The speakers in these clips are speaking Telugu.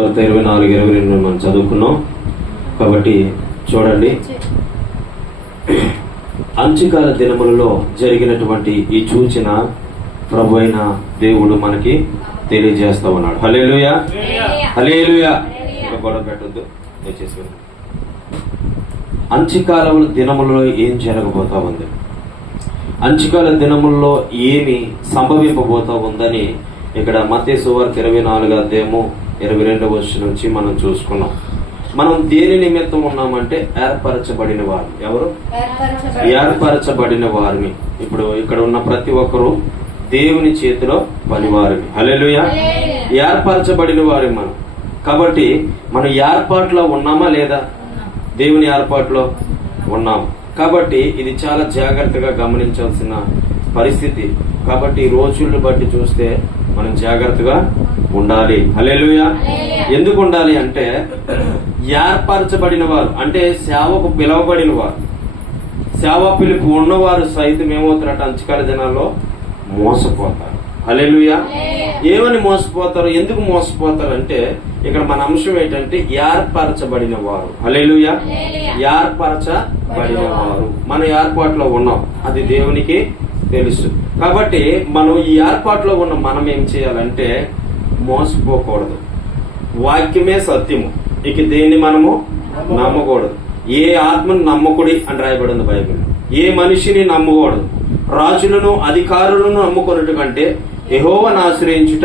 ఇరవై నాలుగు ఇరవై రెండు మనం చదువుకున్నాం. కాబట్టి చూడండి. అంచుకాల దినములలో జరిగినటువంటి ఈ సూచన ప్రభు అయిన దేవుడు మనకి తెలియజేస్తా ఉన్నాడు. హలేలుయా హలేలుయా ఇంకా గొడవ పెట్టద్దు. దయచేసి. అంచుకాల దినములలో ఏం జరగబోతా ఉంది? అంచుకాల దినముల్లో ఏమి సంభవింపబోతా ఉందని ఇక్కడ మతే సువార్త ఇరవై నాలుగు అధ్యాయము ఇరవై రెండవ వచ్చి నుంచి మనం చూసుకున్నాం. మనం దేని నిమిత్తం ఉన్నామంటే ఏర్పరచబడిన వారు ఎవరు? ఏర్పరచబడిన వారిని. ఇప్పుడు ఇక్కడ ఉన్న ప్రతి ఒక్కరూ దేవుని చేతిలో పనివారిని. హల్లెలూయ. ఏర్పరచబడిన వారి మనం. కాబట్టి మనం ఏర్పాట్లో ఉన్నామా లేదా? దేవుని ఏర్పాట్లో ఉన్నాం. కాబట్టి ఇది చాలా జాగ్రత్తగా గమనించాల్సిన పరిస్థితి. కాబట్టి రోజులను బట్టి చూస్తే మనం జాగ్రత్తగా ఉండాలి. హల్లెలూయా. ఎందుకు ఉండాలి అంటే ఏర్పరచబడిన వారు అంటే సేవకు పిలువబడిన వారు సేవ పిలుపు ఉన్నవారు సైతం ఏమవుతారట అంచుకాల దినాల్లో మోసపోతారు. హల్లెలూయా. ఏమని మోసపోతారు? ఎందుకు మోసపోతారు అంటే ఇక్కడ మన అంశం ఏంటంటే ఏర్పరచబడిన వారు హల్లెలూయా. ఏర్పరచబడిన వారు మన ఏర్పాట్లో ఉన్నాం. అది దేవునికి తెలుసు. కాబట్టి మనం ఈ ఏర్పాట్లో ఉన్న మనం ఏం చేయాలంటే మోసపోకూడదు. వాక్యమే సత్యము. ఇక దేన్ని మనము నమ్మకూడదు. ఏ ఆత్మను నమ్మకుడి అని రాయబడింది బైబిల్. ఏ మనిషిని నమ్మకూడదు. రాజులను అధికారులను నమ్ముకున్నట్టు కంటే యెహోవాను ఆశ్రయించుట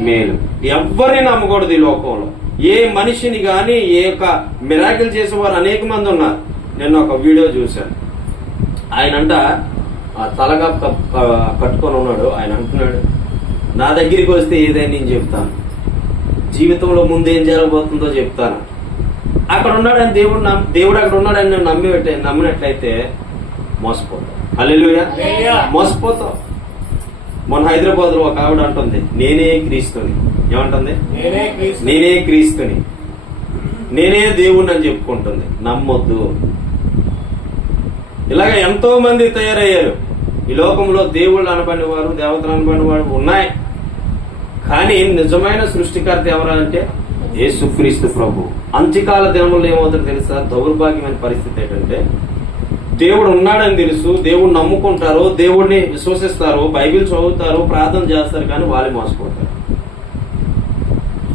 మేలు. ఎవ్వరిని నమ్మకూడదు ఈ లోకంలో. ఏ మనిషిని గాని ఏ యొక్క మిరాకిల్ చేసేవారు అనేక మంది ఉన్నారు. నేను ఒక వీడియో చూశాను. ఆయనంట ఆ తలగా క- క- కట్టుకొని ఉన్నాడు. ఆయన అంటున్నాడు నా దగ్గరికి వస్తే ఏదైనా నేను చెప్తాను. జీవితంలో ముందు ఏం జరగబోతుందో చెప్తాను. అక్కడ ఉన్నాడని దేవుడు దేవుడు అక్కడ ఉన్నాడని నేను నమ్మి నమ్మినట్లయితే మోసపోతావు అల్లెలుయా. మోసపోతావు మొన్న హైదరాబాద్లో ఒక ఆవిడ అంటుంది నేనే క్రీస్తుని. ఏమంటుంది. నేనే క్రీస్తుని. నేనే దేవుణ్ణి అని చెప్పుకుంటుంది. నమ్మొద్దు. ఇలాగ ఎంతో మంది తయారయ్యారు. ఈ లోకంలో దేవుళ్ళు అనబడిన వారు దేవతలు అనబడిన వారు ఉన్నాయి. కానీ నిజమైన సృష్టికర్త ఎవరంటే యేసుక్రీస్తు ప్రభు. అంత్యకాల దినములు ఏమవుతుందో తెలుసా? దౌర్భాగ్యమైన పరిస్థితి ఏంటంటే దేవుడు ఉన్నాడని తెలుసు దేవుడు నమ్ముకుంటారు దేవుడిని విశ్వసిస్తారు బైబిల్ చదువుతారు ప్రార్థన చేస్తారు కానీ వాళ్ళు మోసపోతారు.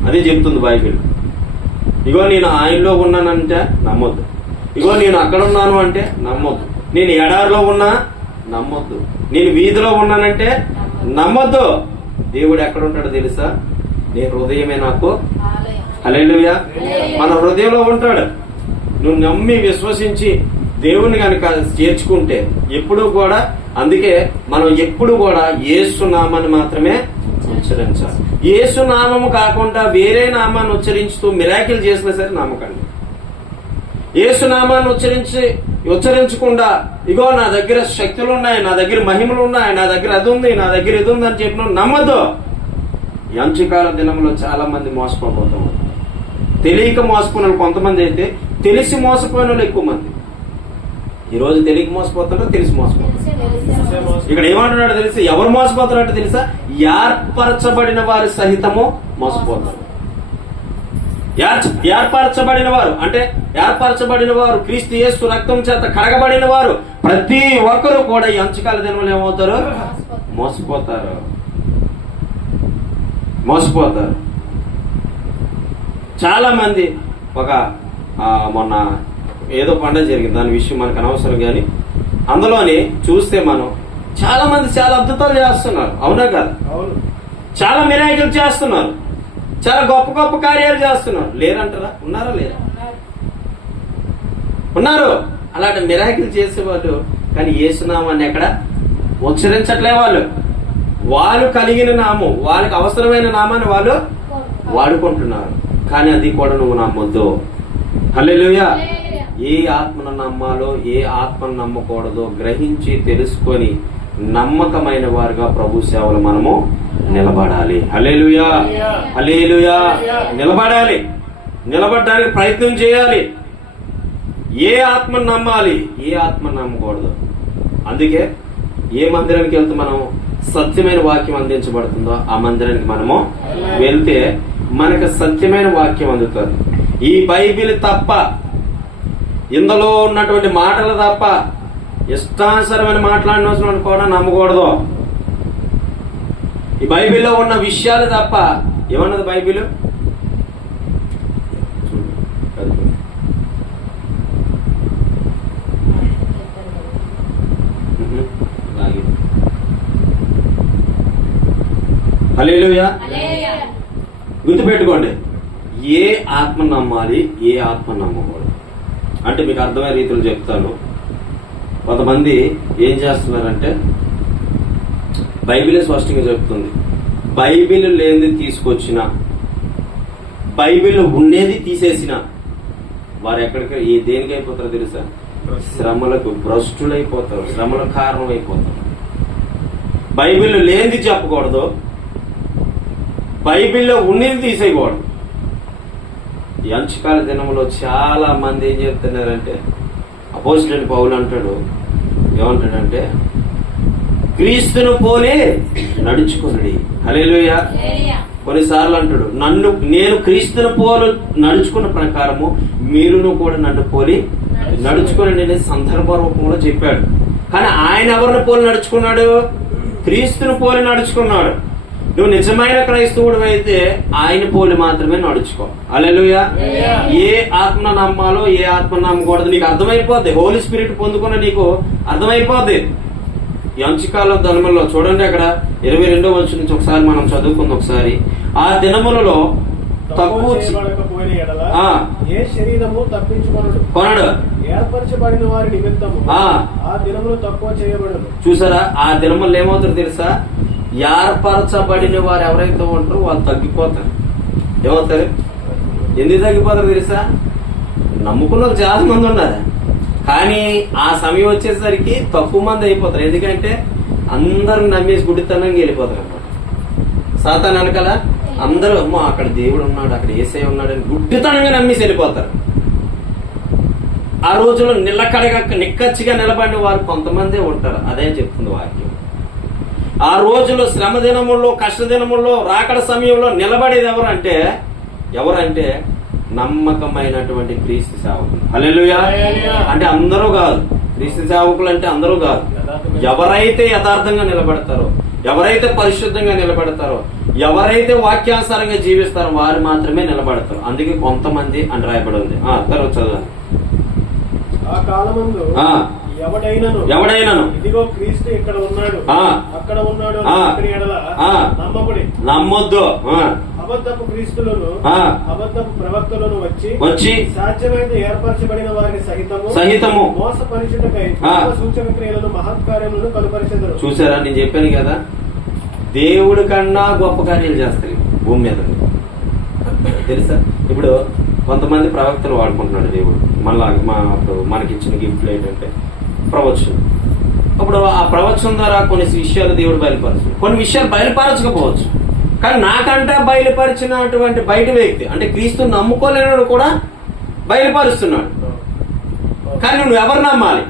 అదే చెప్తుంది బైబిల్. ఇగో నేను ఆయనలో ఉన్నానంటే నమ్మొద్దు. ఇగో నేను అక్కడ ఉన్నాను అంటే నమ్మొద్దు. నేను ఎడారిలో ఉన్నా నమ్మొద్దు. నేను వీధిలో ఉన్నానంటే నమ్మొద్దు. దేవుడు ఎక్కడ ఉంటాడో తెలుసా? నీ హృదయమే నాకు. హల్లెలూయా. మన హృదయంలో ఉంటాడు. నువ్వు నమ్మి విశ్వసించి దేవుని కనుక చేర్చుకుంటే ఎప్పుడు కూడా అందుకే మనం ఎప్పుడు కూడా యేసు నామాన్ని మాత్రమే ఉచ్చరించాలి. యేసు నామము కాకుండా వేరే నామాన్ని ఉచ్చరించుతూ మిరాకిల్ చేసినా సరే నమ్మకండి. యేసు నామాన్ని ఉచ్చరించి ఉచ్చరించకుండా ఇగో నా దగ్గర శక్తులు ఉన్నాయి నా దగ్గర మహిమలు ఉన్నాయి నా దగ్గర అది ఉంది నా దగ్గర ఇది ఉంది అని చెప్పిన నమ్మద్దు ఈ దినంలో చాలా మంది మోసపోతాం తెలియక మోసపోయిన వాళ్ళు కొంతమంది అయితే తెలిసి మోసపోయిన వాళ్ళు ఎక్కువ మంది. ఈ రోజు తెలియక మోసపోతారో తెలిసి మోసపోతారు ఇక్కడ ఏమంటున్నాడు తెలిసి? ఎవరు మోసపోతారంటే తెలుసా? ఏర్పరచబడిన వారి సహితము మోసపోతారు ఏర్పరచబడిన వారు అంటే ఏర్పరచబడిన వారు క్రీస్తు యేసు రక్తం చేత కడగబడిన వారు ప్రతి ఒక్కరూ కూడా ఈ అంచుకాల దినములు ఏమవుతారు? మోసపోతారు. మోసపోతారు. చాలా మంది ఒక మొన్న ఏదో పండుగ జరిగింది. దాని విషయం మనకు అనవసరం కానీ అందులోని చూస్తే మనం చాలా మంది చాలా అద్భుతాలు చేస్తున్నారు. అవునా కదా? చాలా మిరాకిల్ చేస్తున్నారు. చాలా గొప్ప గొప్ప కార్యాలు చేస్తున్నారు. లేరంటారా? ఉన్నారా లేరా? ఉన్నారు. అలాంటి మిరాకిల్ చేసేవాళ్ళు. కానీ ఏసునామాన్ని ఎక్కడ? ఉచ్చరించట్లే వాళ్ళు. వాళ్ళు కలిగిన నామం వాళ్ళకి అవసరమైన నామాన్ని వాళ్ళు వాడుకుంటున్నారు. కానీ అది కూడా నువ్వు నమ్మొద్దు. హల్లెలూయా. ఏ ఆత్మను నమ్మాలో ఏ ఆత్మను నమ్మకూడదో గ్రహించి తెలుసుకొని నమ్మకమైన వారుగా ప్రభు సేవలు మనము నిలబడాలి. హల్లెలూయా. హల్లెలూయా. నిలబడాలి. నిలబడడానికి ప్రయత్నం చేయాలి. ఏ ఆత్మను నమ్మాలి? ఏ ఆత్మను నమ్మకూడదు. అందుకే ఏ మందిరానికి వెళ్తే మనం సత్యమైన వాక్యం అందించబడుతుందో ఆ మందిరానికి మనము వెళ్తే మనకు సత్యమైన వాక్యం అందుతుంది. ఈ బైబిల్ తప్ప ఇందులో ఉన్నటువంటి మాటలు తప్ప ఇష్టానుసరమైన మాట్లాడిన కూడా నమ్మకూడదు. ఈ బైబిల్లో ఉన్న విషయాలు తప్ప ఏమన్నది బైబిల్? హల్లెలూయా. గుర్తుపెట్టుకోండి. ఏ ఆత్మ నమ్మాలి ఏ ఆత్మ నమ్మకూడదు. అంటే మీకు అర్థమయ్యే రీతిలో చెప్తాను. కొంతమంది ఏం చేస్తున్నారంటే బైబిల్ స్పష్టంగా చెప్తుంది. బైబిల్ లేనిది తీసుకొచ్చిన బైబిల్ ఉండేది తీసేసిన వారు ఎక్కడికి ఏ దేనికి అయిపోతారో తెలుసా? శ్రమలకు భ్రష్టులైపోతారు శ్రమలకు కారణం అయిపోతారు బైబిల్ లేనిది చెప్పకూడదు బైబిల్లో ఉన్నది తీసేయకూడదు. ఈ అంచుకాల దినంలో చాలా మంది ఏం చెప్తున్నారంటే అపోజిట్ పౌలు అంటాడు ఏమంటాడంటే క్రీస్తును పోలే నడుచుకునడి. హల్లెలూయా. కొన్నిసార్లు అంటాడు నన్ను నేను క్రీస్తును పోలు నడుచుకున్న ప్రకారము మీరును కూడా నన్ను పోలి నడుచుకుని అనే సందర్భ రూపంలో చెప్పాడు. కానీ ఆయన ఎవరిని పోలి నడుచుకున్నాడు? క్రీస్తును పోలి నడుచుకున్నాడు. నువ్వు నిజమైన క్రైస్తవుడు అయితే ఆయన పోలి మాత్రమే నడుచుకో. అలెలుయా ఏ ఆత్మ నమ్మాలో ఏ ఆత్మ నమ్మకూడదు. నీకు అర్థమైపోద్ది. హోలీ స్పిరిట్ పొందుకున్న నీకు అర్థమైపోద్ది. ఈ అంచుకాల ధర్మంలో చూడండి అక్కడ. ఇరవై రెండో వచ్చి నుంచి ఒకసారి మనం చదువుకుంది ఒకసారి. ఆ దినములలో తక్కువ. ఏ శరీరము తప్పించుకొనడు కొనడు. ఏర్పరచబడిన వారి నిమిత్తము ఆ. ఆ దినములు తక్కువ చేయబడదు. చూసారా? ఆ దినములు ఏమవుతారు తెలుసా? ఏర్పరచబడిన వారు ఎవరైతే ఉంటారో వాళ్ళు తగ్గిపోతారు. ఏమవుతారు? ఎందుకు తగ్గిపోతారు తెలుసా? నమ్ముకున్న చాలా మంది ఉన్నారు. కానీ ఆ సమయం వచ్చేసరికి తక్కువ మంది అయిపోతారు. ఎందుకంటే అందరు నమ్మేసి గుడితనంగా వెళ్ళిపోతారు అనమాట సాతాన్ వెనకాల అందరూ అమ్మో అక్కడ దేవుడు ఉన్నాడు అక్కడ ఏసై ఉన్నాడు అని గుడ్డితనంగా నమ్మేసి వెళ్ళిపోతారు. ఆ రోజులో నిలకడగా నిక్కచ్చిగా నిలబడిన వారు కొంతమందే ఉంటారు. అదే చెప్తుంది వారికి ఆ రోజులో శ్రమ దినముల్లో కష్ట దినముల్లో రాకడ సమయంలో నిలబడేది ఎవరంటే ఎవరంటే నమ్మకమైనటువంటి క్రీస్తు సేవకులు. హల్లెలూయా. అంటే అందరూ కాదు. క్రీస్తు సేవకులు అంటే అందరూ కాదు. ఎవరైతే యథార్థంగా నిలబడతారో ఎవరైతే పరిశుద్ధంగా నిలబడతారో ఎవరైతే వాక్యానుసారంగా జీవిస్తారో వారు మాత్రమే నిలబడతారు. అందుకే కొంతమంది అని రాయబడి ఉంది. ఆ తర్వాత ఆ కాలమందు. ఎవడైనను. ఎవడైనను. ఇదిగో క్రీస్తు ఇక్కడ ఉన్నాడు. అక్కడ ఉన్నాడు. నమ్మకుడి నమ్మొద్దు. అబద్ధపు క్రీస్తులను. అబద్ధపు ప్రవక్తలను వచ్చి వచ్చి సాధ్యమైతే ఏర్పరచబడిన వారిని సహితము సహితము. మోసపరిచుటకై సూచక క్రియలను మహత్కార్యములను కనుపరిచెదరు. చూసారా నేను చెప్పాను కదా. దేవుడి కన్నా గొప్ప కార్యాలు చేస్తారు భూమి మీద. తెలుసా? ఇప్పుడు కొంతమంది ప్రవక్తలు వాడుకుంటున్నాడు దేవుడు. మళ్ళా మా అప్పుడు మనకిచ్చిన గిఫ్ట్లు ఏంటంటే ప్రవచనం. అప్పుడు ఆ ప్రవచనం ద్వారా కొన్ని విషయాలు దేవుడు బయలుపరచు కొన్ని విషయాలు బయలుపరచకపోవచ్చు. కానీ నాకంటే బయలుపరిచినటువంటి బయట వ్యక్తి అంటే క్రీస్తు నమ్ముకోలేనాడు కూడా బయలుపరుస్తున్నాడు. కానీ నువ్వు ఎవరు నమ్మాలి?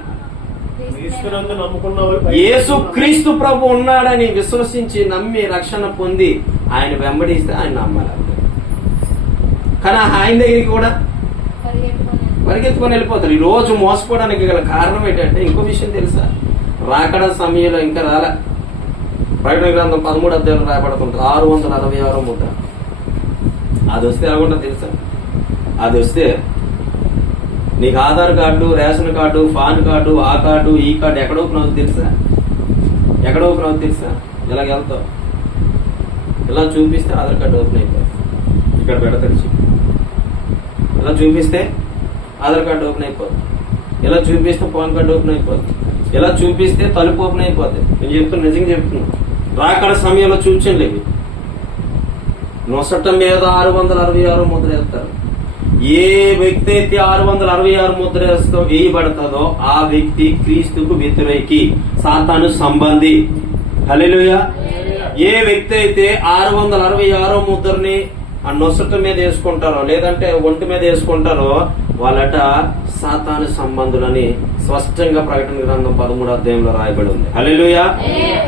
యేసు క్రీస్తు ప్రభు ఉన్నాడని విశ్వసించి నమ్మి రక్షణ పొంది ఆయన వెంబడిస్తే ఆయన నమ్మాలి. కానీ ఆయన దగ్గరికి కూడా పరిగెత్తుకొని వెళ్ళిపోతారు. ఈ రోజు మోసపోవడానికి గల కారణం ఏంటంటే ఇంకో విషయం తెలుసా? రాకడ సమయంలో ఇంకా రాలే. ప్రకటన గ్రంథం పదమూడు అధ్యాయులు రాయబడుతుంటారు ఆరు వందల అరవై ఆరో ముద్ర. అది వస్తే ఎలాగుంటా తెలుసా? అది వస్తే నీకు Aadhaar card ration card pan card ఆ కార్డు ఈ కార్డు ఎక్కడ ఓపెన్ అవుతుంది తెలుసా? ఎక్కడ ఓపెన్ అవుతుంది తెలుసా? ఇలాగ వెళ్తావు. ఇలా చూపిస్తే ఆధార్ కార్డు ఓపెన్ అయిపోయి ఇక్కడ పెడతాడు. ఇలా చూపిస్తే ఆధార్ కార్డు ఓపెన్ అయిపోతుంది ఇలా చూపిస్తే పాన్ కార్డు ఓపెన్ అయిపోతుంది ఇలా చూపిస్తే తలుపు ఓపెన్ అయిపోతుంది నేను చెప్తున్నా నిజంగా చెప్తున్నా. రాకడ సమయంలో చూపించండి. ఇవి నొసట మీద ఆరు వందల అరవై ఆరు ముద్ర వేస్తారు ఏ వ్యక్తి అయితే ఆరు వందల అరవై ఆరు ముద్ర వేస్తో వేయబడతాదో ఆ వ్యక్తి క్రీస్తుకు వ్యతిరేకి సాతాను సంబంధి. హల్లెలూయా. ఏ వ్యక్తి అయితే ఆరు వందల అరవై ఆరో ముద్రని ఆ నొసట మీద వేసుకుంటారో లేదంటే ఒంటి మీద వేసుకుంటారో వాళ్ళట సాతాను సంబంధులని స్పష్టంగా ప్రకటన గ్రంథం పదమూడు అధ్యాయంలో రాయబడి ఉంది. హల్లెలూయా.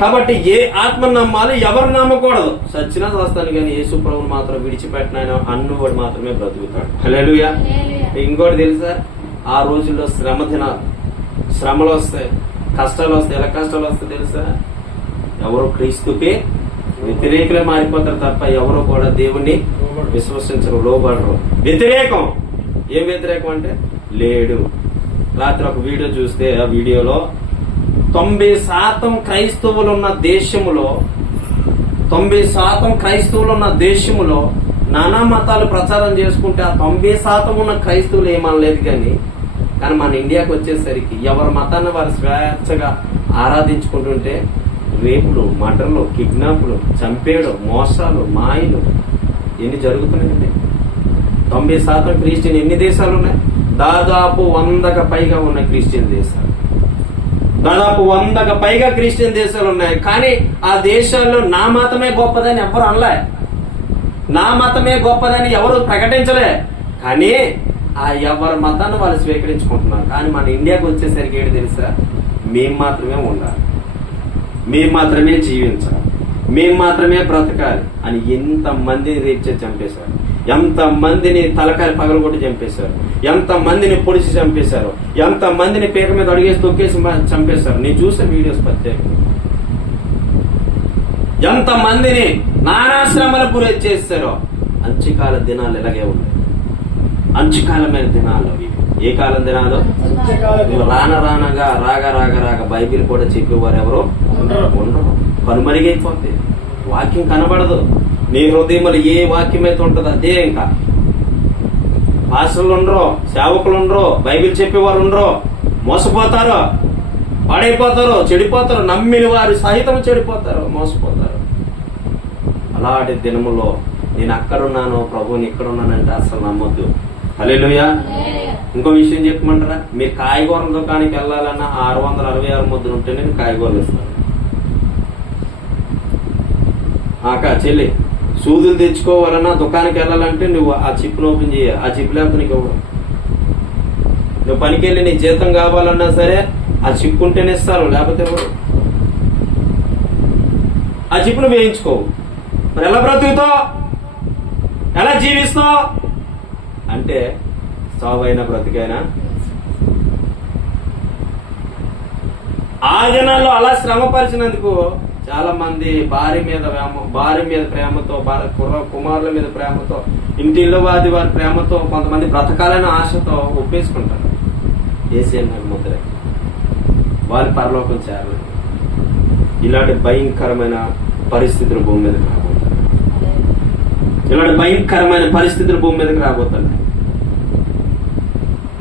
కాబట్టి ఏ ఆత్మ నమ్మాలి ఎవరు నమ్మకూడదు. సచ్చినా వస్తాను కానీ యేసు ప్రభుని మాత్రం విడిచిపెట్టిన అన్నువాడు మాత్రమే బ్రతుకుతాడు. హల్లెలూయా. ఇంకోటి తెలుసా? ఆ రోజుల్లో శ్రమ దినాలు. శ్రమలు వస్తాయి. కష్టాలు వస్తాయి. ఎలా కష్టాలు వస్తాయి తెలుసా? ఎవరు క్రీస్తుకి వ్యతిరేకులే మారిపోతారు తప్ప ఎవరు కూడా దేవుణ్ణి విశ్వసించరు లోబడరు. వ్యతిరేకం. ఏం వ్యతిరేకం అంటే లేడు. రాత్రి ఒక వీడియో చూస్తే ఆ వీడియోలో తొంభై శాతం క్రైస్తవులు ఉన్న దేశములో తొంభై శాతం క్రైస్తవులు ఉన్న దేశములో నానా మతాలు ప్రచారం చేసుకుంటే ఆ తొంభై శాతం ఉన్న క్రైస్తవులు ఏమనలేదు కానీ కానీ మన ఇండియాకి వచ్చేసరికి ఎవరి మతాన్ని వారు స్వేచ్ఛగా ఆరాధించుకుంటుంటే రేపులు మటర్లు కిడ్నాప్లు చంపేయడం మోసాలు మాయలు ఎన్ని జరుగుతున్నాయండి? తొంభై శాతం క్రిస్టియన్ ఎన్ని దేశాలు ఉన్నాయి? దాదాపు వందకు పైగా ఉన్న క్రిస్టియన్ దేశాలు. దాదాపు వందకు పైగా క్రిస్టియన్ దేశాలు ఉన్నాయి. కానీ ఆ దేశాల్లో నా మతమే గొప్పదని ఎవరు అనలే. నా మతమే గొప్పదని ఎవరు ప్రకటించలే. కానీ ఆ ఎవరి మతాన్ని వాళ్ళు స్వీకరించుకుంటున్నారు. కానీ మన ఇండియాకి వచ్చేసరికి ఏంటి తెలుసా? మేం మాత్రమే ఉండాలి. మేము మాత్రమే జీవించాలి. మేము మాత్రమే బ్రతకాలి అని ఎంత మందిని రేప్ చేసి చంపేశారు? ఎంత మందిని తలకాయలు పగలగొట్టి చంపేశారు? ఎంత మందిని పొడిచి చంపేశారు? ఎంత మందిని పీక మీద అడిగేసి తొక్కేసి చంపేశారు? నేను చూసే వీడియోస్ ప్రత్యేకంగా ఎంత మందిని నానాశ్రమల గురి చేస్తారో అంచుకాల దినాలు ఇలాగే ఉన్నాయి. అంచుకాలమైన దినాలు ఏ కాలం దినాలు? రాన రానగా రాగా రాగా రాగా బైబిల్ కూడా చెప్పేవారు ఎవరు? ఉండరు. ఉండరు. కనుమరుగైపోతుంది వాక్యం కనబడదు. నీ హృదయంలో ఏ వాక్యం అయితే ఉంటుందో అదే ఇంకా. పాస్టర్లు ఉండరు సేవకులు ఉండరు బైబిల్ చెప్పేవారు ఉండరు మోసపోతారు పాడైపోతారు చెడిపోతారు నమ్మిన వారు సహితం చెడిపోతారు మోసపోతారు. అలాంటి దినములో నేను అక్కడున్నాను ప్రభుని ఇక్కడున్నానంటే అసలు నమ్మొద్దు. హల్లెలూయా. ఇంకో విషయం చెప్పమంటారా? మీరు కాయగూరల దుకాణానికి వెళ్ళాలన్నా ఆరు వందల అరవై ఆరు ముద్దులు ఉంటే నేను కాయగూరలు ఇస్తాను. ఆక చెల్లి. సూదులు తెచ్చుకోవాలన్నా దుకాణానికి వెళ్ళాలంటే నువ్వు ఆ చిప్ను ఓపెన్ చేయ ఆ చిప్ లేకపోతే నీకు ఇవ్వడం నువ్వు పనికి వెళ్ళి నీ జీతం కావాలన్నా సరే ఆ చిప్ ఉంటేనే ఇస్తారు లేకపోతే ఇవ్వరు ఆ చిప్ను వేయించుకోవు మరి ఎలా బ్రతుకుతావు? ఎలా జీవిస్తావు? అంటే సావైనా బ్రతికైనా ఆ జనాల్లో అలా శ్రమపరిచినందుకు చాలా మంది భార్య మీద ప్రేమ భార్య మీద ప్రేమతో భార్య కుర్ర కుమారుల మీద ప్రేమతో ఇంటిలో వాది వారి ప్రేమతో కొంతమంది బ్రతకాలనే ఆశతో ఒప్పేసుకుంటారు. ఏసీఎన్ ముద్ర. వారి పరలోకం చేరలేదు. ఇలాంటి భయంకరమైన పరిస్థితులు భూమి మీదకి రాబోతాయి ఇలాంటి భయంకరమైన పరిస్థితులు భూమి మీదకి రాబోతున్నాయి.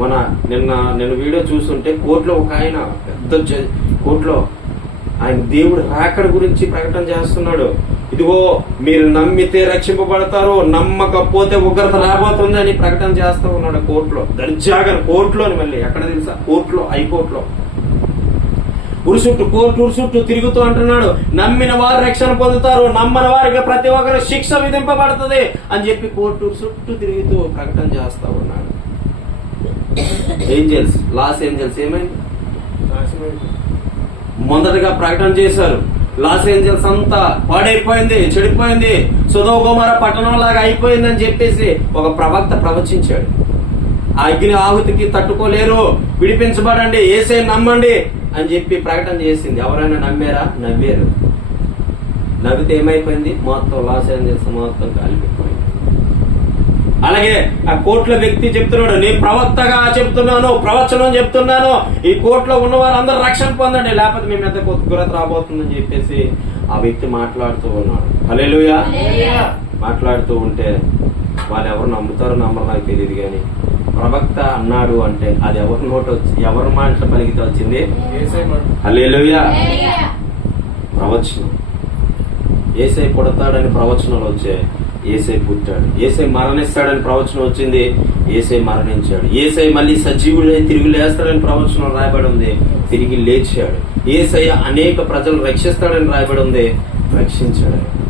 మన నిన్న నేను వీడియో చూస్తుంటే కోర్టులో ఒక ఆయన పెద్ద కోర్టులో ఆయన దేవుడు రాకడ గురించి ప్రకటన చేస్తున్నాడు. ఇదిగో మీరు నమ్మితే రక్షింపబడతారు నమ్మకపోతే ఉగ్రత రాబోతుంది అని ప్రకటన చేస్తూ ఉన్నాడు కోర్టులో. దర్జాగా కోర్టులోని మళ్ళీ ఎక్కడ తెలుసా? కోర్టులో హైకోర్టులో. ఉరుసుట్టు చుట్టూ కోర్టు ఉరుసుట్టు చుట్టూ తిరుగుతూ అంటున్నాడు నమ్మిన వారు రక్షణ పొందుతారు నమ్మని వారికి ప్రతి ఒక్కరు శిక్ష విధింపబడుతుంది అని చెప్పి కోర్టు చుట్టూ తిరుగుతూ ప్రకటన చేస్తా ఉన్నాడు. ఏంజల్స్ లాస్ ఏంజల్స్ ఏమైంది? మొదటగా ప్రకటన చేశారు. లాస్ ఏంజల్స్ అంతా పాడైపోయింది చెడిపోయింది. సుధోకుమార పట్టణం లాగా అయిపోయింది అని చెప్పేసి ఒక ప్రవక్త ప్రవచించాడు. ఆ అగ్ని ఆహుతికి తట్టుకోలేరు. విడిపించబడండి ఏసే నమ్మండి అని చెప్పి ప్రకటన చేసింది. ఎవరైనా నమ్మారా? నవ్వారు. నవ్వితే ఏమైపోయింది? మొత్తం లాస్ ఏంజల్స్ మొత్తం కాలిపోయింది. అలాగే ఆ కోర్టులో వ్యక్తి చెప్తున్నాడు నేను ప్రవక్తగా చెప్తున్నాను ప్రవచనం చెప్తున్నాను. ఈ కోర్టులో ఉన్న వారందరూ రక్షణ పొందండి. లేకపోతే మీ మీద గురత రాబోతుందని చెప్పేసి ఆ వ్యక్తి మాట్లాడుతూ ఉన్నాడు. హల్లెలూయా. మాట్లాడుతూ ఉంటే వాళ్ళు ఎవరు నమ్ముతారో నమ్మరు నాకు తెలియదు కానీ ప్రవక్త అన్నాడు అంటే అది ఎవరి నోట వచ్చి ఎవరి మాట పలికితే వచ్చింది? హల్లెలూయా. ప్రవచనం. ఏసై పుడతాడని ప్రవచనాలు వచ్చాయి. ఏసై పుట్టాడు. ఏసై మరణిస్తాడని ప్రవచనం వచ్చింది. ఏసై మరణించాడు. ఏసై మళ్ళీ సజీవుడే తిరిగి లేస్తాడని ప్రవచనం రాయబడి ఉంది. తిరిగి లేచాడు. ఏసై అనేక ప్రజలు రక్షిస్తాడని రాయబడి ఉంది. రక్షించాడు.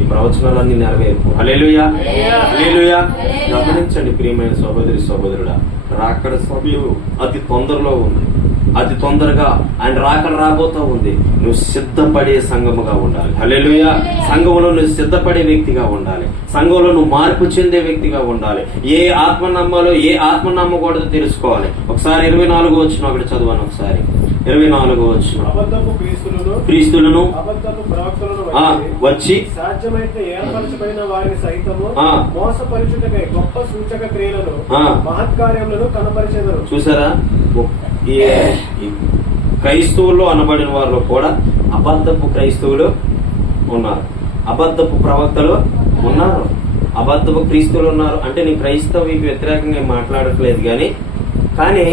ఈ ప్రవచనాలన్నీ నెరవేర్పు. హల్లెలూయా. హల్లెలూయా. గమనించండి ప్రియమైన సహోదరి సహోదరుడా. రాకడ సమయం అతి తొందరలో ఉంది. అతి తొందరగా ఆయన రాకడ రాబోతా ఉంది. నువ్వు సిద్ధపడే సంఘముగా ఉండాలి. హల్లెలూయా. సంఘంలో నువ్వు సిద్ధపడే వ్యక్తిగా ఉండాలి. సంఘంలో నువ్వు మార్పు చెందే వ్యక్తిగా ఉండాలి. ఏ ఆత్మ నమ్మాలో ఏ ఆత్మ నమ్మకూడదో తెలుసుకోవాలి. ఒకసారి ఇరవై నాలుగు వచ్చిన ఒకటి చదవను ఒకసారి. ఇరవై నాలుగు వచ్చిన క్రీస్తులను వచ్చి సాధ్యమైతే ఏర్పరచబడిన వారిని సైతము ఆ. మోసపరుచుటకై గొప్ప సూచక క్రియలను ఆ. మహత్కార్యములను కనపరిచెదరు చూసారా? క్రైస్తవుల్లో అనబడిన వారిలో కూడా అబద్ధపు క్రైస్తవులు ఉన్నారు. అబద్ధపు ప్రవక్తలు ఉన్నారు. అబద్ధపు క్రీస్తువులు ఉన్నారు. అంటే నీ క్రైస్తవుకి వ్యతిరేకంగా మాట్లాడట్లేదు కానీ కానీ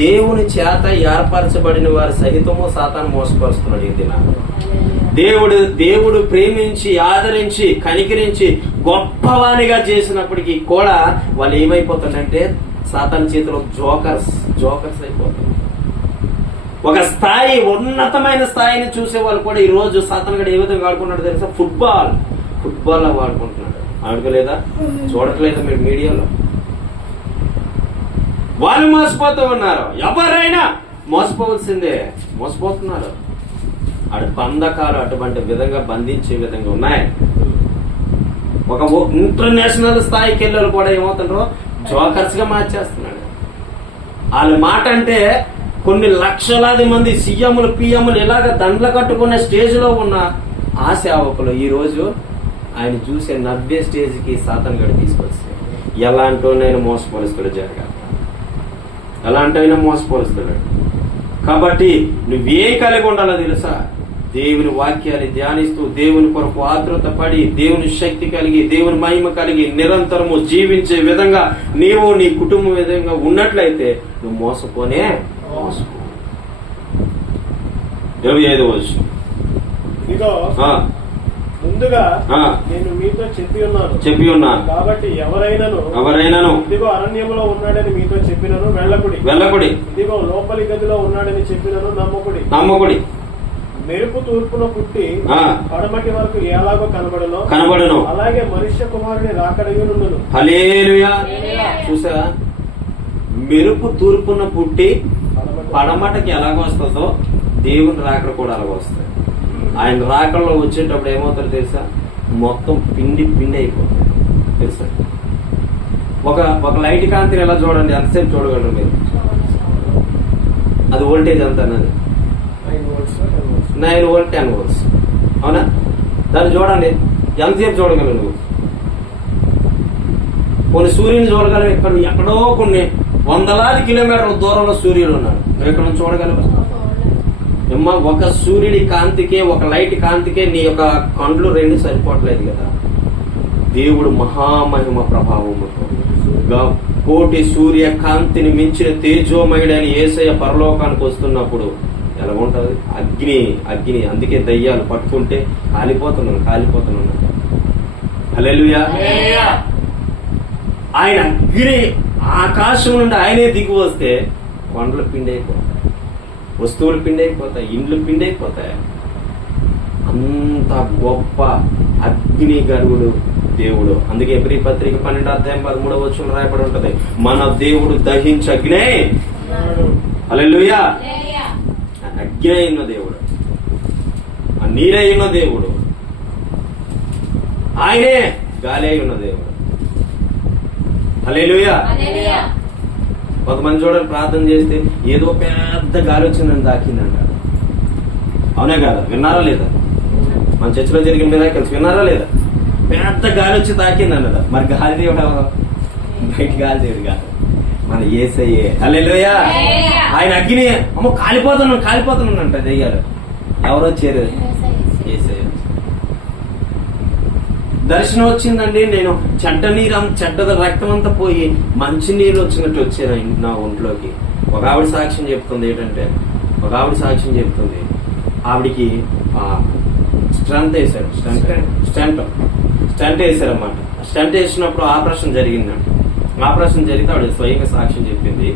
దేవుని చేత ఏర్పరచబడిన వారి సహితము సాతాను మోసపరుస్తున్నాడు ఈ దినాలు దేవుడు దేవుడు ప్రేమించి ఆదరించి కనికరించి గొప్పవానిగా చేసినప్పటికీ కూడా వాళ్ళు ఏమైపోతుందంటే సాతాన్ చేతిలో జోకర్స్ జోకర్స్ అయిపోతారు. ఒక స్థాయి ఉన్నతమైన స్థాయిని చూసే వాళ్ళు కూడా ఈరోజు సాతాన్ గడు ఏ విధంగా ఆడుకున్నాడు తెలుసా? ఫుట్బాల్. ఫుట్బాల్ లా వాడుకుంటున్నాడు ఆడుకోలేదా? చూడట్లేదా మీరు మీడియాలో? వాళ్ళు మోసపోతూ ఉన్నారు. ఎవరైనా మోసపోవలసిందే. మోసపోతున్నారు. అటు బంధకాలు అటువంటి విధంగా బంధించే విధంగా ఉన్నాయి. ఒక ఇంటర్నేషనల్ స్థాయికి వెళ్ళారు కూడా ఏమవుతున్నారో జోకర్స్గా మార్చేస్తున్నాడు. వాళ్ళ మాట అంటే కొన్ని లక్షలాది మంది సీఎంలు పిఎంలు ఇలాగ దండ్ల కట్టుకునే స్టేజ్లో ఉన్న ఆ సేవకులు ఈ రోజు ఆయన చూసే నవ్వే స్టేజ్కి సాతన్ గడి తీసుకొస్తే ఎలాంటో నేను మోసపరుస్తాడు జరగాలి. ఎలాంటైనా మోసపరుస్తాడు కాబట్టి నువ్వేం కలిగి ఉండాలో తెలుసా? దేవుని వాక్యాన్ని ధ్యానిస్తూ దేవుని కొరకు ఆతృత పడి దేవుని శక్తి కలిగి దేవుని మహిమ కలిగి నిరంతరము జీవించే విధంగా నీవు నీ కుటుంబం విధంగా ఉన్నట్లయితే నువ్వు మోసపోనే మోసపో. ఇరవై ఐదు వచ్చు ముందుగా ఆ. నేను మీతో చెప్పి ఉన్నాను. చెప్పి ఉన్నాను. కాబట్టి ఎవరైనాను ఎవరైనాను ఇదిగో అరణ్యములో ఉన్నాడని మీతో చెప్పినను వెళ్ళకుడి. వెళ్ళకుడి. ఇదిగో లోపలి గదిలో ఉన్నాడని చెప్పినను నమ్మకుడి. నమ్మకుడి. మెరుపు తూర్పున పుట్టి ఆ. పడమటి వరకు ఎలాగో కనబడను కనబడును. అలాగే మనుష్య కుమారుని రాకడయునుండును. హలేలుయా చూసా మెరుపు తూర్పున పుట్టి పడమటకి ఎలాగ వస్తుందో దేవుని రాకడ కూడా అలాగ వస్తుంది. ఆయన రాకడలో వచ్చేటప్పుడు ఏమవుతారు తెలుసా? మొత్తం పిండి పిండి అయిపోతుంది. తెలుసా? ఒక ఒక లైట్ కాంతిని ఎలా చూడండి? ఎంతసేపు చూడగలరు మీరు. అది వోల్టేజ్ ఎంత అన్నది? Nine volt ten volts. అవునా? దాన్ని చూడండి. ఎంతసేపు చూడగలరు నువ్వు కొన్ని సూర్యుని చూడగలవు ఇక్కడ ఎక్కడో కొన్ని వందలాది కిలోమీటర్ల దూరంలో సూర్యుడు ఉన్నాడు. నువ్వు ఇక్కడ నుంచి చూడగలవు అమ్మ ఒక సూర్యుడి కాంతికే ఒక లైట్ కాంతికే నీ యొక్క కండ్లు రెండు సరిపోవట్లేదు కదా. దేవుడు మహామహిమ ప్రభావముతో కోటి సూర్య కాంతిని మించిన తేజోమయుడైన ఏసయ్య పరలోకానికి వస్తున్నప్పుడు ఎలా ఉంటది? అగ్ని అగ్ని అందుకే దయ్యాలు పట్టుకుంటే కాలిపోతున్నాను కాలిపోతున్నాను హల్లెలూయా. ఆయన అగ్ని ఆకాశం నుండి ఆయనే దిగి వస్తే కొండలు పిండి అయిపోతాయి వస్తువులు పిండైపోతాయి ఇండ్లు పిండైపోతాయి. అంత గొప్ప అగ్ని గరువుడు దేవుడు. అందుకే ఎబ్రి పత్రిక పన్నెండు అధ్యాయం పదమూడవ వచ్చిన రాయబడి ఉంటది. మన దేవుడు దహించగ్నే. అలెలుయా అగ్ని అయిన దేవుడు. ఆ నీరే ఉన్న దేవుడు. ఆయనే గాలి అయి ఉన్న దేవుడు అలెలుయా కొంతమంది చూడండి ప్రార్థన చేస్తే ఏదో పెద్ద గాలి వచ్చిందని తాకిందంట అవునే కాదా? విన్నారా లేదా? మన చర్చిలో జరిగిన మీద కలిసి విన్నారా లేదా? పెద్ద గాలి వచ్చి తాకింది అన్నదా మరి గాలి దేవుడు ఎవరు? బయట గాలి దేవుడు కాదు. మన ఏసయ్యే. హల్లెలూయా. ఆయన అగ్ని అమ్మో కాలిపోతున్నాను కాలిపోతున్నాను అంట దెయ్యాలు. ఎవరు వచ్చారు? ఏసయ్య. దర్శనం వచ్చిందండి. నేను చెడ్డ నీరు చెడ్డ రక్తం అంతా పోయి మంచి నీరు వచ్చినట్టు వచ్చాను నా ఒంట్లోకి. ఒక ఆవిడ సాక్ష్యం చెప్తుంది ఏంటంటే ఒక ఆవిడ సాక్ష్యం చెప్తుంది. ఆవిడికి స్ట్రెంత్ వేశాడు స్టంట్ స్టంట్ స్టంట్ వేశారన్నమాట. స్టంట్ వేసినప్పుడు ఆపరేషన్ జరిగిందండి ఆపరేషన్ జరిగితే ఆవిడ స్వయంగా సాక్ష్యం చెప్పింది.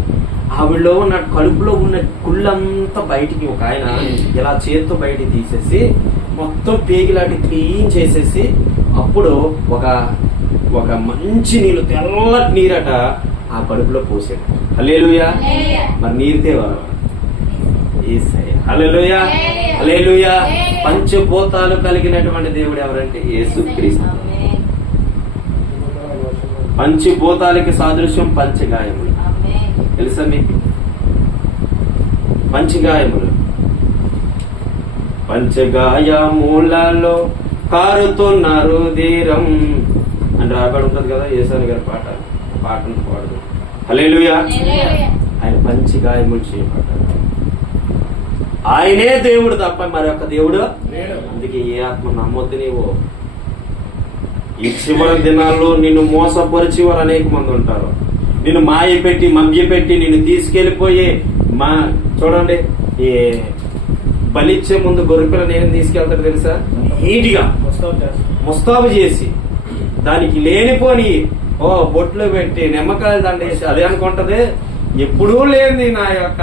ఆవిడలో ఉన్న కడుపులో ఉన్న కుళ్ళంతా బయటికి ఒక ఆయన ఇలా చేత్తో బయటికి తీసేసి మొత్తం పేగిలాంటి క్లీన్ చేసేసి అప్పుడు ఒక ఒక మంచి నీళ్ళు తెల్లటి నీరట ఆ కడుపులో పోసాడు హల్లెలూయా. మరి నీరు తేవారు హల్లెలూయా. హల్లెలూయా. పంచభూతాలు కలిగినటువంటి దేవుడు ఎవరంటే యేసుక్రీస్తు. పంచభూతాలకి సాదృశ్యం పంచగాయములు. తెలుసా మీకు? పంచగాయములు. పంచగాయములలో కారుతున్నారు ధీరం అని రాబడి ఉంటుంది కదా ఏసాని గారి పాట. పాటను పాడదు హల్లెలూయా. ఆయన పంచగాయములు చేయబడ్డాడు ఆయనే దేవుడు తప్ప మరి ఒక దేవుడు. అందుకే ఏ ఆత్మ నమ్మొద్దు నీవు. ఈ చివరి దినాల్లో నిన్ను మోసపరిచి వారు అనేక మంది ఉంటారు. నిన్ను మాయ పెట్టి మభ్య పెట్టి నిన్ను తీసుకెళ్ళిపోయి మా చూడండి ఈ బలిచ్చే ముందు గొర్రెపిల్లని ఏం తీసుకెళ్తారు తెలుసా? నీట్గా ముస్తాబు చేసి దానికి లేనిపోని ఓ బొట్లు పెట్టి నిమ్మకాయలు దండేసి అదే అనుకుంటది. ఎప్పుడూ లేనిది నా యొక్క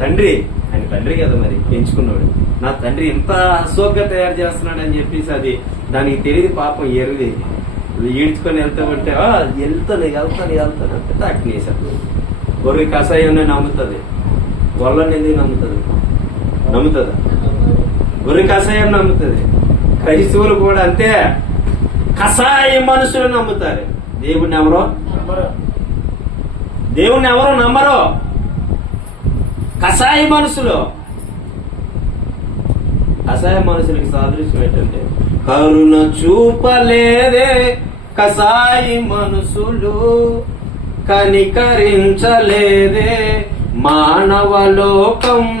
తండ్రి. ఆయన తండ్రి కదా మరి పెంచుకున్నాడు. నా తండ్రి ఇంత అశోక్గా తయారు చేస్తున్నాడు అని చెప్పేసి అది దానికి తెలియదు పాపం ఎరుది. ఈడ్చుకొని వెళ్తా ఉంటే "ఆ, వెళ్తాను వెళ్తాను వెళ్తాను అంటే తాకినేసాడు గొర్రె కషాయాన్ని నమ్ముతుంది. గొల్లని ఎందుకు నమ్ముతుంది. నమ్ముతుందా? గొర్రె కషాయం నమ్ముతుంది క్రైస్తవులు కూడా అంతే. కషాయ మనుషులు నమ్ముతారు. దేవుడిని ఎవరో? నమ్మరు. దేవుణ్ణి ఎవరో నమ్మరు. కషాయ మనుషులు. కషాయ మనుషులకి సాదృశ్యం ఏంటంటే కరుణ చూపలేదే కషాయి మనుషులు. కనికరించలేదే మానవ లోకం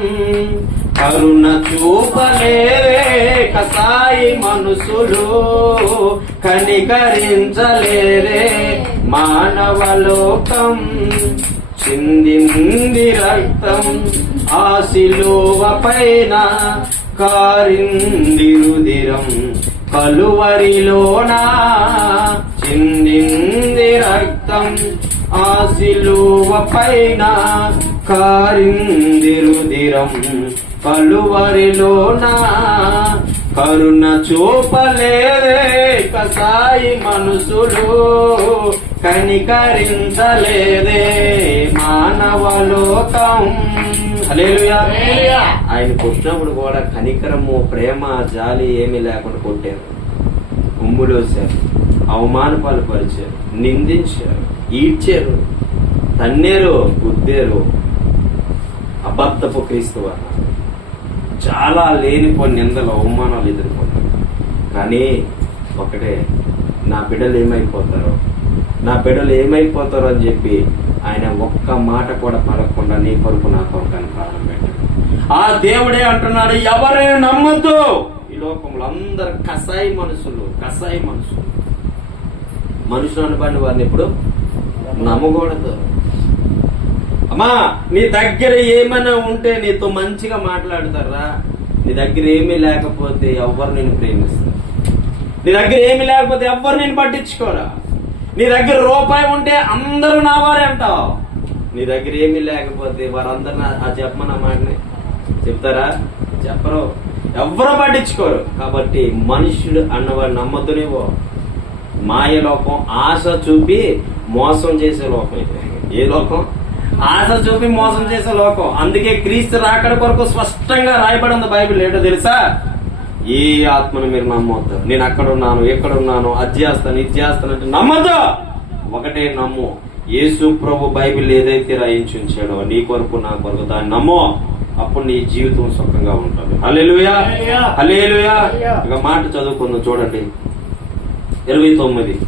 కరుణ చూపలేరే కసాయి మనుషులు కనికరించలేరే మానవలోకం చింది చిందింది రక్తం ఆ శిలువ పైన కారింది రుదిరం కలువరిలోన? చిందింది రక్తం ఆ శిలువ పైన కారింది రుదిరం కలువరిలోనా కరుణ చూపలేదే కసాయి మనుషులు కనికరించలేదే మానవ లోకం హల్లెలూయా. హల్లెలూయా. ఆయన కొట్టినప్పుడు కూడా కనికరము ప్రేమ జాలి ఏమీ లేకుండా కొట్టారు ఉమ్ములోశారు అవమానపాలు పరిచారు నిందించారు ఈడ్చారు తన్నేరు గుద్దేరు అబద్ధపు క్రీస్తు అన్నారు చాలా లేనిపోయిన నిందలు అవమానాలు ఎదుర్కొంటారు. కానీ ఒకటే నా బిడ్డలు ఏమైపోతారో నా బిడ్డలు ఏమైపోతారో అని చెప్పి ఆయన ఒక్క మాట కూడా పడకుండా నీ కొరకు నా కొరకని ప్రాణం పెట్టాడు. ఆ దేవుడే అంటున్నాడు ఎవరే నమ్మద్దు. ఈ లోకంలో అందరు కసాయి మనుషులు కసాయి మనుషులు. మనుషులు అనబడిన వారిని ఇప్పుడు నమ్మకూడదు. అమ్మా నీ దగ్గర ఏమైనా ఉంటే నీతో మంచిగా మాట్లాడతారా? నీ దగ్గర ఏమీ లేకపోతే ఎవ్వరు నేను ప్రేమిస్తారు? నీ దగ్గర ఏమీ లేకపోతే ఎవ్వరు నేను పట్టించుకోరా? నీ దగ్గర రూపాయి ఉంటే అందరూ నా వారే అంటావు. నీ దగ్గర ఏమీ లేకపోతే వారందరూ ఆ చెప్పమని మాటని. చెప్తారా? చెప్పరు. ఎవ్వరు పట్టించుకోరు. కాబట్టి మనుషుడు అన్నవాడు నమ్మతునేవో మాయ లోకం ఆశ చూపి మోసం చేసే లోకం ఏ లోకం? ఆశ చూపి మోసం చేసే లోకం. అందుకే క్రీస్తు రాకడ కొరకు స్పష్టంగా రాయబడి ఉంది బైబిల్. ఏంటో తెలుసా? ఏ ఆత్మను మీరు నమ్మొద్దు. నేను అక్కడ ఉన్నాను ఎక్కడ ఉన్నాను అది చేస్తాను ఇది చేస్తాను అంటే నమ్మద్దు. ఒకటే నమ్ము. యేసు ప్రభు బైబిల్ ఏదైతే రాయించి ఉంచాడో నీ కొరకు నా కొరకు దాన్ని నమ్మో. అప్పుడు నీ జీవితం సుఖంగా ఉంటుంది. హల్లెలూయా. హల్లెలూయా. ఇక మాట చదువుకుందాం చూడండి. ఇరవై తొమ్మిది.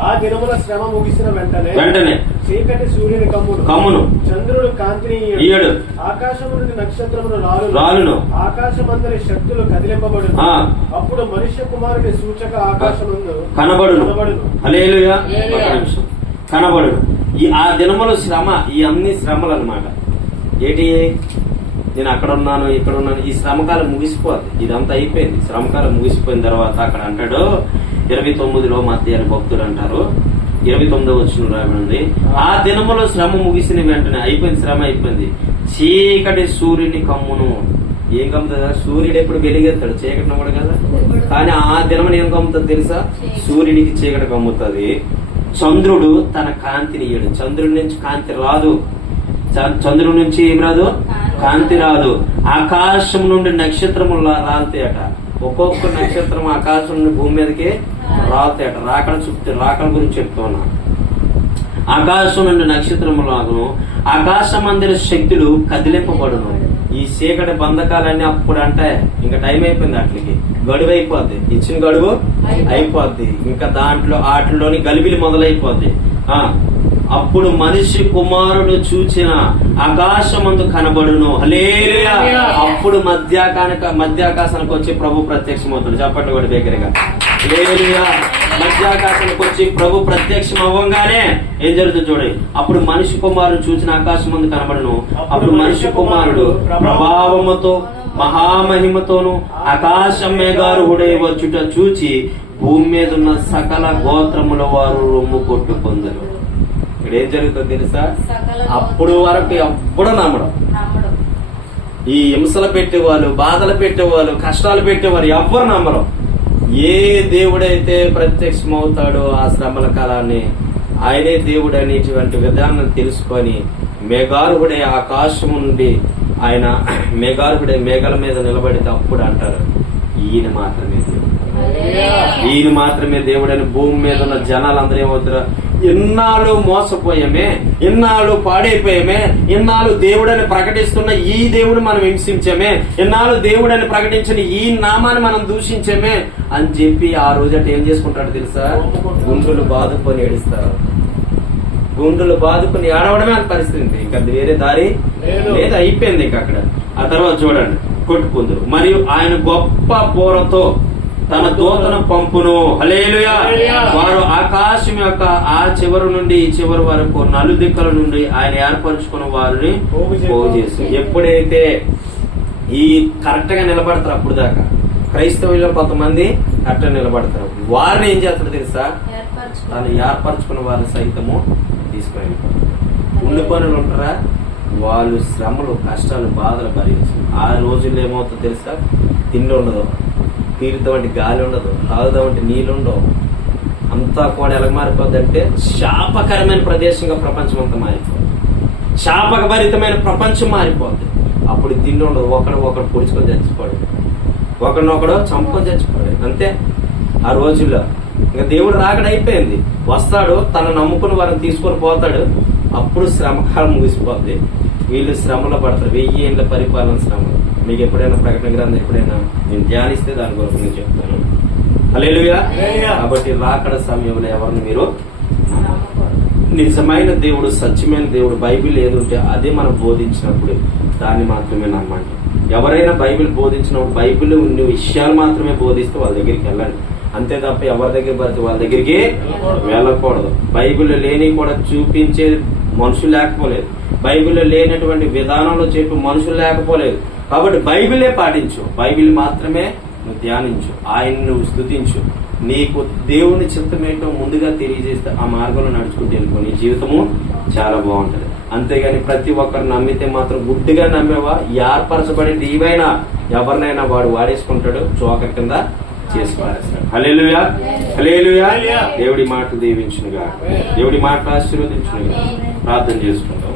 ఆ దినముల శ్రమ ముగిసిన వెంటనే వెంటనే చీకటి సూర్యుని కమ్మును. కమ్మును. చంద్రుడు కాంతిని ఈయడు. ఆకాశము నుండి నక్షత్రములు రాలును. రాలును. ఆకాశమందరి శక్తులు కదిలింపబడును. ఆ. అప్పుడు మనుష్య కుమారుని సూచక ఆకాశమందు కనబడును. కనబడును. నిమిషం. కనబడును. ఈ ఆ దినముల శ్రమ ఈ అన్ని శ్రమలు అన్నమాట ఏంటి? నేను అక్కడ ఉన్నాను ఇక్కడ ఉన్నాను. ఈ శ్రమకాలం ముగిసిపోద్ది. ఇదంతా అయిపోయింది. శ్రమకాలం ముగిసిపోయిన తర్వాత అక్కడ అంటాడు ఇరవై తొమ్మిదిలో మధ్య భక్తులు అంటారు ఇరవై తొమ్మిదో వచ్చిన రాబడింది ఆ. దినములో శ్రమ ముగిసిన వెంటనే అయిపోయింది శ్రమ అయిపోయింది. చీకటి సూర్యుని కమ్మును. ఏం కమ్ముతుందా? సూర్యుడు ఎప్పుడు వెలిగేస్తాడు? చీకటి నమ్మడు కదా? కానీ ఆ దినం ఏం కమ్ముతుంది తెలుసా? సూర్యుడికి చీకటి కమ్ముతుంది. చంద్రుడు తన కాంతిని ఇయ్యడు. చంద్రుడి నుంచి కాంతి రాదు. చంద్రుడి నుంచి ఏం రాదు? కాంతి. రాదు. ఆకాశం నుండి నక్షత్రములు రాలుతాయట. ఒక్కొక్క నక్షత్రం ఆకాశం నుండి భూమి మీదకి రాలుతాయట రాకడ చుట్టూ రాకడ గురించి చెప్తున్నా. ఆకాశం నుండి నక్షత్రములాగును. ఆకాశ మందిర శక్తులు కదిలింపబడును. ఈ చీకటి బంధకాలన్నీ అప్పుడు అంటే ఇంకా టైం అయిపోయింది వాటికి గడువు అయిపోద్ది ఇచ్చిన గడువు అయిపోద్ది. ఇంకా దాంట్లో వాటిలోని గలిబిలి మొదలైపోద్ది. ఆ అప్పుడు మనిషి కుమారుడు చూచిన ఆకాశమందు కనబడును. అప్పుడు మధ్యాకానక మధ్యాకాశానికి వచ్చి ప్రభు ప్రత్యక్షమవుతాడు. చెప్పండి కూడా దగ్గరగా మధ్యాకాశానికి వచ్చి ప్రభు ప్రత్యక్షం అవ్వగానే ఏం జరుగుతుంది చూడండి. అప్పుడు మనిషి కుమారుడు చూసిన ఆకాశం ముందు కనబడును. అప్పుడు మనిషి కుమారుడు ప్రభావముతో మహామహిమతోను ఆకాశం మేఘారుహుడై వచ్చుట చూచి భూమి మీద ఉన్న సకల గోత్రముల వారు రొమ్ము కొట్టుకొందరు ఇక్కడ ఏం జరుగుతుంది తెలుసా? అప్పుడు వరకు ఎప్పుడు నమ్మడం. నమ్మడం. ఈ హింసలు పెట్టేవాళ్ళు బాధలు పెట్టేవాళ్ళు కష్టాలు పెట్టేవారు ఎవ్వరు నమ్మరు. ఏ దేవుడైతే ప్రత్యక్షమవుతాడో ఆ శ్రమల కాలాన్ని ఆయనే దేవుడు అనేటువంటి విధానం తెలుసుకొని మేఘార్హుడే ఆకాశం నుండి ఆయన మేఘార్హుడే మేఘాల మీద నిలబడితే అప్పుడు అంటారు ఈయన మాత్రమే దేవుడు. ఈయన మాత్రమే దేవుడని భూమి మీద ఉన్న జనాలందరూ ఏమవుతారు? ఇన్నాళ్ళు మోసపోయామే ఇన్నాళ్ళు పాడైపోయామే ఇన్నాళ్ళు దేవుడని ప్రకటిస్తున్న ఈ దేవుడు మనం హింసించామే ఇన్నాళ్ళు దేవుడని ప్రకటించిన ఈ నామాన్ని మనం దూషించామే అని చెప్పి ఆ రోజట ఏం చేసుకుంటాడు తెలుసా? గుండెలు బాదుకొని ఏడుస్తారు. గుండెలు బాదుకొని ఏడవడమే అని పరిస్థితి ఇంకా వేరే దారి లేదు. లేదు అయిపోయింది ఇంకా అక్కడ. ఆ తర్వాత చూడండి కొట్టుకుందరు. మరియు ఆయన గొప్ప పోరతో తన దూతను పంపును. హల్లెలూయా. వారు ఆకాశం యొక్క ఆ చివరి నుండి ఈ చివరి వరకు నలు దిక్కుల నుండి ఆయన ఏర్పరచుకున్న వారిని పోగు చేసి- ఎప్పుడైతే ఈ కరెక్ట్గా నిలబడతారు అప్పుడు దాకా. క్రైస్తవుల్లో కొంతమంది కరెక్ట్గా నిలబడతారు. వారిని ఏం చేస్తాడు తెలుసా? తను ఏర్పరచుకున్న వారిని సైతము తీసుకొని. ఉండి పనులు ఉంటారా? వాళ్ళు శ్రమలు కష్టాలు బాధలు భరించు ఆ రోజుల్లో ఏమవుతుందో తెలుసా? తిండి ఉండదు. పీరుతామంటే గాలి ఉండదు తాగుదామంటే నీళ్ళు ఉండవు. అంతా కూడా ఎలా మారిపోద్దంటే శాపకరమైన ప్రదేశంగా ప్రపంచం అంతా మారిపోతుంది శాపకభరితమైన ప్రపంచం మారిపోద్ది. అప్పుడు తిండి ఉండదు ఒకడు ఒకడు పొడుచుకొని చచ్చిపోడు. ఒకడినొకడు చంపుకొని చచ్చిపోడు. అంతే. ఆ రోజుల్లో ఇంకా దేవుడు రాకడైపోయింది వస్తాడు తన నమ్ముకుని వారిని తీసుకొని పోతాడు. అప్పుడు శ్రమకాలం ముగిసిపోద్ది. వీళ్ళు శ్రమలో పడతారు. వెయ్యి ఏళ్ళ పరిపాలన శ్రమలు మీకు ఎప్పుడైనా ప్రకటన గ్రంథం ఎప్పుడైనా నేను ధ్యానిస్తే దాని కొరకు నేను చెప్తాను. హల్లెలూయా. కాబట్టి రాకడ సమయంలో ఎవరిని మీరు నిజమైన దేవుడు సత్యమైన దేవుడు బైబిల్ ఏదుంటే అదే మనం బోధించినప్పుడు దాన్ని మాత్రమే నమ్మండి. ఎవరైనా బైబిల్ బోధించినప్పుడు బైబిల్ ఉన్న విషయాలు మాత్రమే బోధిస్తే వాళ్ళ దగ్గరికి వెళ్ళండి. అంతే తప్ప ఎవరి దగ్గర పడితే వాళ్ళ దగ్గరికి వెళ్ళకూడదు. బైబిల్ లేని కూడా చూపించే మనుషులు లేకపోలేదు. బైబిల్లో లేనటువంటి విధానంలో చెప్పి మనుషులు లేకపోలేదు. కాబట్టి బైబిలే పాటించు. బైబిల్ మాత్రమే నువ్వు ధ్యానించు. ఆయన్ని నువ్వు స్థుతించు నీకు దేవుని చిత్తం ఏంటో ముందుగా తెలియజేస్తే ఆ మార్గంలో నడుచుకుంటూ వెళ్ళిపో. నీ జీవితము చాలా బాగుంటది. అంతేగాని ప్రతి ఒక్కరు నమ్మితే మాత్రం గుడ్డిగా నమ్మేవా? ఏర్పరచబడి నీవైనా ఎవరినైనా వాడు వాడేసుకుంటాడు చోక కింద చేసి పారేస్తాడు హల్లెలూయా. హల్లెలూయా. దేవుడి మాట దీవించునుగా దేవుడి మాట ఆశీర్వదించునుగా ప్రార్థన చేసుకుంటాం